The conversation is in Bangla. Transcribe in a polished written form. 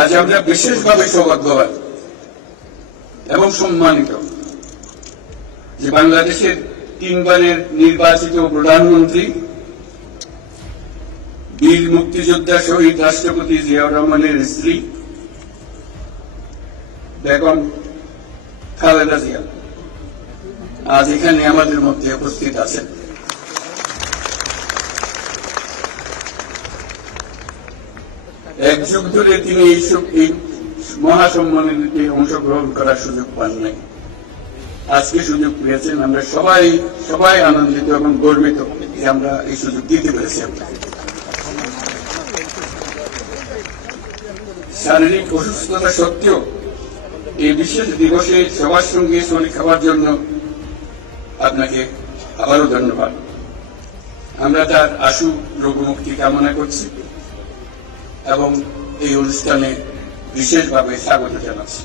আজ আমরা বিশেষভাবে সৌভাগ্যবান এবং সম্মানিত যে বাংলাদেশের তিনবারের নির্বাচিত প্রধানমন্ত্রী বীর মুক্তিযোদ্ধা শহীদ রাষ্ট্রপতি জিয়াউর রহমানের স্ত্রী বেগম খালেদা জিয়া আজ এখানে আমাদের মধ্যে উপস্থিত আছেন। এক যুগ ধরে তিনি এই মহাসম্মেলনে অংশগ্রহণ করার সুযোগ পান নাই, আজকে সুযোগ পেয়েছেন। আমরা সবাই আনন্দিত এবং গর্বিত যে আমরা এই সুযোগ দিতে পেরেছি। শারীরিক অসুস্থতা সত্ত্বেও এই বিশেষ দিবসে সবার সঙ্গে শরীর খাওয়ার জন্য আপনাকে আবারও ধন্যবাদ। আমরা তার আশু রোগমুক্তি কামনা করছি এবং এই অনুষ্ঠানে বিশেষভাবে স্বাগত জানাচ্ছি।